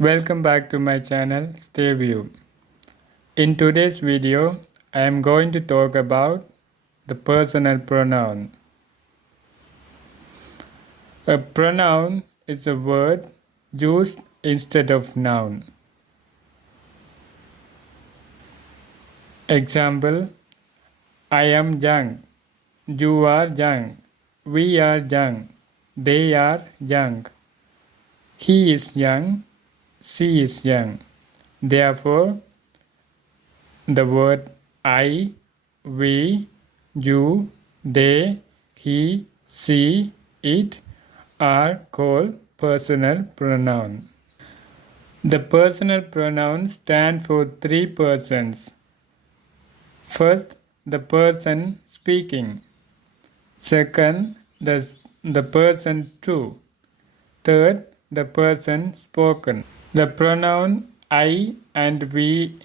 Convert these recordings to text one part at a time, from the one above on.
Welcome back to my channel styview. In today's video, I am going to talk about the personal pronoun. A pronoun is a word used instead of noun. Example: I am young, you are young, we are young, they are young, he is young, she is young. Therefore, the word I, we, you, they, he, she, it are called personal pronoun. The personal pronouns stand for three persons. First, the person speaking. Second, the person true. Third, the person spoken. The pronoun I and we,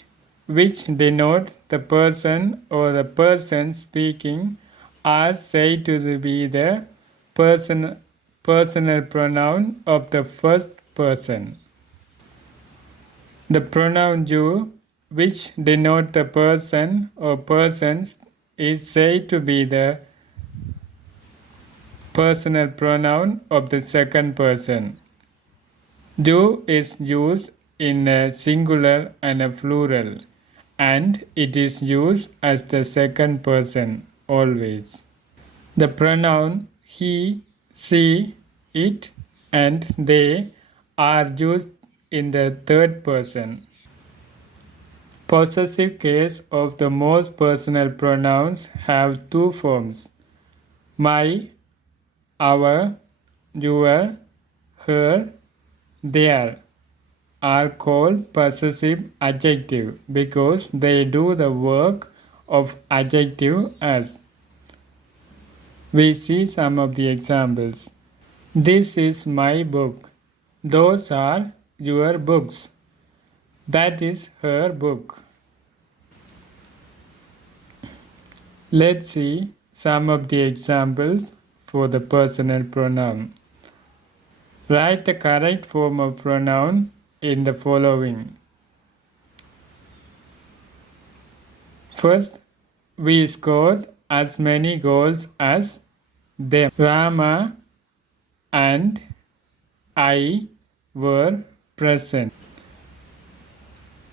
which denote the person or the person speaking, are said to be the personal pronoun of the first person. The pronoun you, which denote the person or persons, is said to be the personal pronoun of the second person. You is used in a singular and a plural, and it is used as the second person always. The pronoun he, she, it, and they are used in the third person. Possessive case of the most personal pronouns have two forms: my, our, your, her, their are called possessive adjective because they do the work of adjective as. We see some of the examples. This is my book. Those are your books. That is her book. Let's see some of the examples for the personal pronoun. Write the correct form of pronoun in the following. First, we scored as many goals as them. Rama and I were present.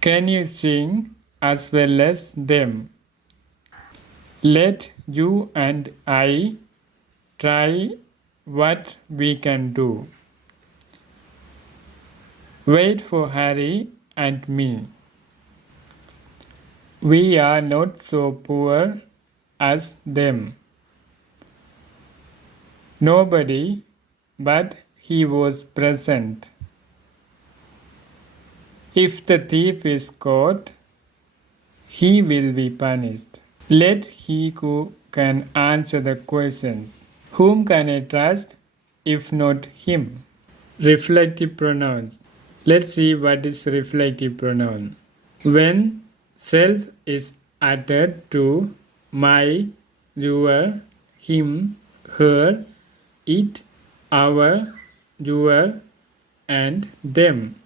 Can you sing as well as them? Let you and I try what we can do. Wait for Harry and me. We are not so poor as them. Nobody but he was present. If the thief is caught, he will be punished. Let he who can answer the questions. Whom can I trust if not him? Reflective pronouns. Let's see what is reflective pronoun. When self is added to my, your, him, her, it, our, your, and them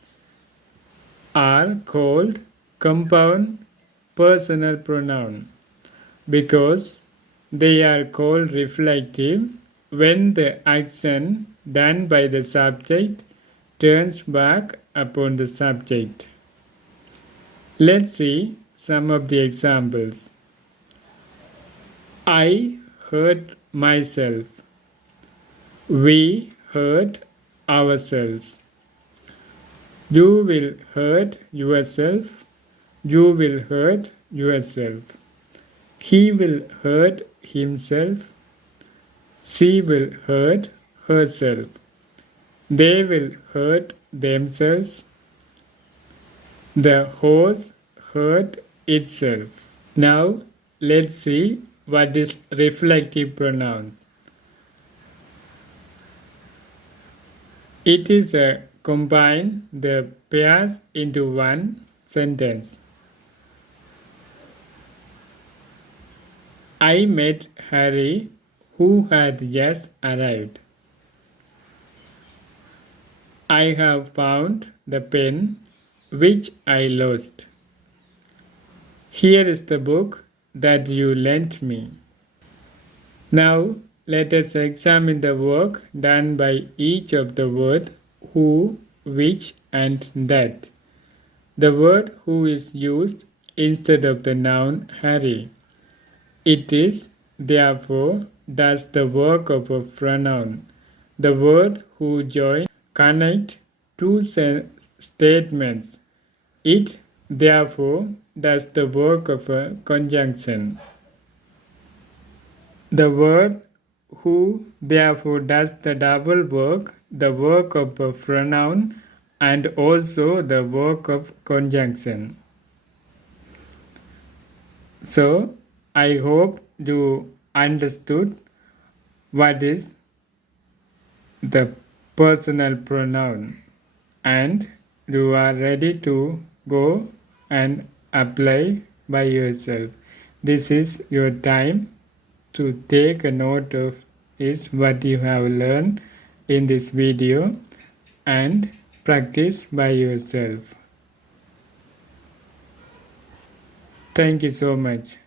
are called compound personal pronoun because they are called reflective when the action done by the subject turns back upon the subject. Let's see some of the examples. I hurt myself. We hurt ourselves. You will hurt yourself. You will hurt yourself. He will hurt himself. She will hurt herself. They will hurt themselves. The horse hurt itself. Now let's see what is reflective pronouns. It is a combine the pairs into one sentence. I met Harry, who had just arrived. I have found the pen which I lost. Here is the book that you lent me. Now let us examine the work done by each of the word who, which, and that. The word who is used instead of the noun Harry. It is, therefore, does the work of a pronoun. The word who joins connect two statements. It, therefore, does the work of a conjunction. The word who, therefore, does the double work, the work of a pronoun, and also the work of conjunction. So, I hope you understood what is the personal pronoun and you are ready to go and apply by yourself. This is your time to take a note of is what you have learned in this video and practice by yourself. Thank you so much.